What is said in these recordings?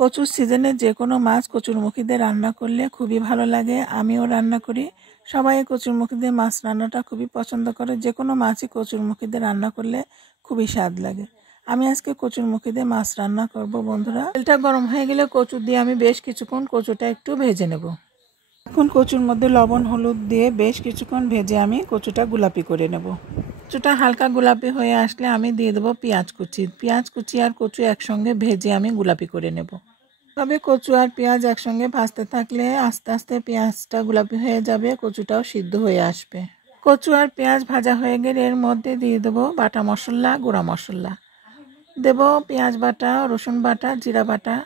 কচুর সিজনে যে কোনো মাছ কচুরমুখী দিয়ে রান্না করলে খুবই ভালো লাগে। আমিও রান্না করি। সবাই কচুরমুখী দিয়ে মাছ রান্নাটা খুবই পছন্দ করে। যে কোনো মাছই কচুরমুখী দিয়ে রান্না করলে খুবই স্বাদ লাগে। আমি আজকে কচুরমুখী দিয়ে মাছ রান্না করব বন্ধুরা। তেলটা গরম হয়ে গেলে কচু দিয়ে আমি বেশ কিছুক্ষণ কচুটা একটু ভেজে নেব। এখন কচুর মধ্যে লবণ হলুদ দিয়ে বেশ কিছুক্ষণ ভেজে আমি কচুটা গোলাপি করে নেব। কচুটা হালকা গোলাপি হয়ে আসলে আমি দিয়ে দেবো পেঁয়াজ কুচি আর কচু একসঙ্গে ভেজে আমি গোলাপি করে নেব। তবে কচু আর পেঁয়াজ একসঙ্গে ভাজতে থাকলে আস্তে আস্তে পেঁয়াজটা গোলাপি হয়ে যাবে, কচুটাও সিদ্ধ হয়ে আসবে। কচু আর পেঁয়াজ ভাজা হয়ে গেলে এর মধ্যে দিয়ে দেবো বাটা মশলা, গুঁড়া মশলা দেবো, পেঁয়াজ বাটা, রসুন বাটা, জিরা বাটা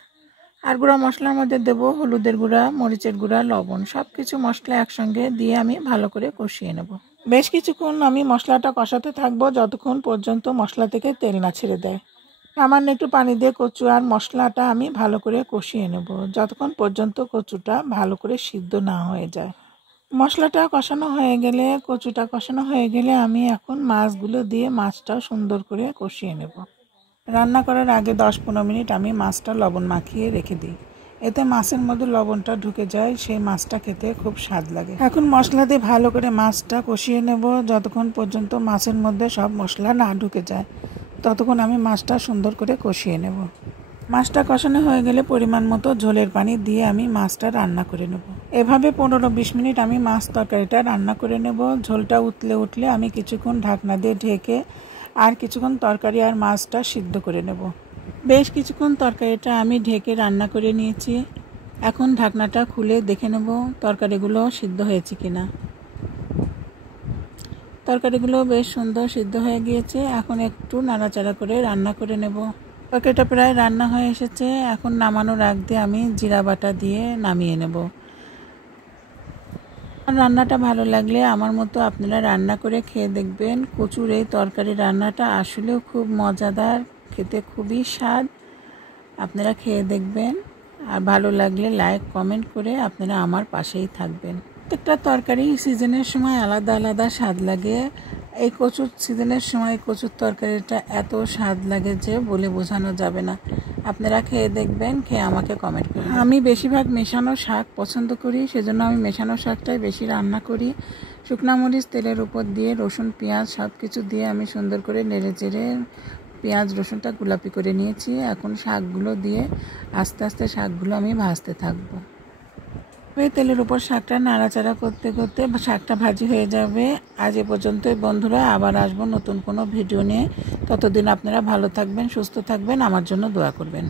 আর গুঁড়া মশলার মধ্যে দেবো হলুদের গুঁড়া, মরিচের গুঁড়া, লবণ। সব কিছু মশলা একসঙ্গে দিয়ে আমি ভালো করে কষিয়ে নেব। বেশ কিছুক্ষণ আমি মশলাটা কষাতে থাকবো যতক্ষণ পর্যন্ত মশলা থেকে তেল না ছেড়ে দেয়। সামান্য একটু পানি দিয়ে কচু আর মশলাটা আমি ভালো করে কষিয়ে নেব যতক্ষণ পর্যন্ত কচুটা ভালো করে সিদ্ধ না হয়ে যায়। মশলাটা কষানো হয়ে গেলে, কচুটা কষানো হয়ে গেলে আমি এখন মাছগুলো দিয়ে মাছটাও সুন্দর করে কষিয়ে নেব। রান্না করার আগে 10-15 মিনিট আমি মাছটা লবণ মাখিয়ে রেখে দিই। এতে মাছের মধ্যে লবণটা ঢুকে যায়, সেই মাছটা খেতে খুব স্বাদ লাগে। এখন মশলা দিয়ে ভালো করে মাছটা কষিয়ে নেব যতক্ষণ পর্যন্ত মাছের মধ্যে সব মশলা না ঢুকে যায়, ততক্ষণ আমি মাছটা সুন্দর করে কষিয়ে নেব। মাছটা কষানো হয়ে গেলে পরিমাণ মতো ঝোলের পানি দিয়ে আমি মাছটা রান্না করে নেব। এভাবে 15-20 মিনিট আমি মাছ তরকারিটা রান্না করে নেব। ঝোলটা উঠলে আমি কিছুক্ষণ ঢাকনা দিয়ে ঢেকে আর কিছুক্ষণ তরকারি আর মাছটা সিদ্ধ করে নেব। বেশ কিছুক্ষণ তরকারিটা আমি ঢেকে রান্না করে নিয়েছি। এখন ঢাকনাটা খুলে দেখে নেব তরকারিগুলো সিদ্ধ হয়েছে কিনা। তরকারিগুলো বেশ সুন্দর সিদ্ধ হয়ে গিয়েছে। এখন একটু নাড়াচাড়া করে রান্না করে নেব। তরকারিটা প্রায় রান্না হয়ে এসেছে। এখন নামানোর আগ দিয়ে আমি জিরা বাটা দিয়ে নামিয়ে নেব। রান্নাটা ভালো লাগলে আমার মতো আপনারা রান্না করে খেয়ে দেখবেন। কচুর এই তরকারি রান্নাটা আসলেও খুব মজাদার, খেতে খুবই স্বাদ। আপনারা খেয়ে দেখবেন আর ভালো লাগলে লাইক কমেন্ট করে আপনারা আমার পাশেই থাকবেন। প্রত্যেকটা তরকারি সিজনের সময় আলাদা আলাদা স্বাদ লাগে। এই কচুর সিজনের সময় কচুর তরকারিটা এত স্বাদ লাগে যে বলে বোঝানো যাবে না। আপনারা খেয়ে দেখবেন, খেয়ে আমাকে কমেন্ট করবেন। আমি বেশিরভাগ মেশানো শাক পছন্দ করি, সেজন্য আমি মেশানো শাকটাই বেশি রান্না করি। শুকনো মরিচ তেলের উপর দিয়ে রসুন পেঁয়াজ সব কিছু দিয়ে আমি সুন্দর করে নেড়ে চেড়ে পেঁয়াজ রসুনটা গোলাপি করে নিয়েছি। এখন শাকগুলো দিয়ে আস্তে আস্তে শাকগুলো আমি ভাজতে থাকবো। তেলের উপর শাকটা নাড়াচাড়া করতে করতে শাকটা ভাজি হয়ে যাবে। আজ এ পর্যন্তই বন্ধুরা, আবার আসবো নতুন কোনো ভিডিও নিয়ে। ততদিন আপনারা ভালো থাকবেন, সুস্থ থাকবেন, আমার জন্য দোয়া করবেন।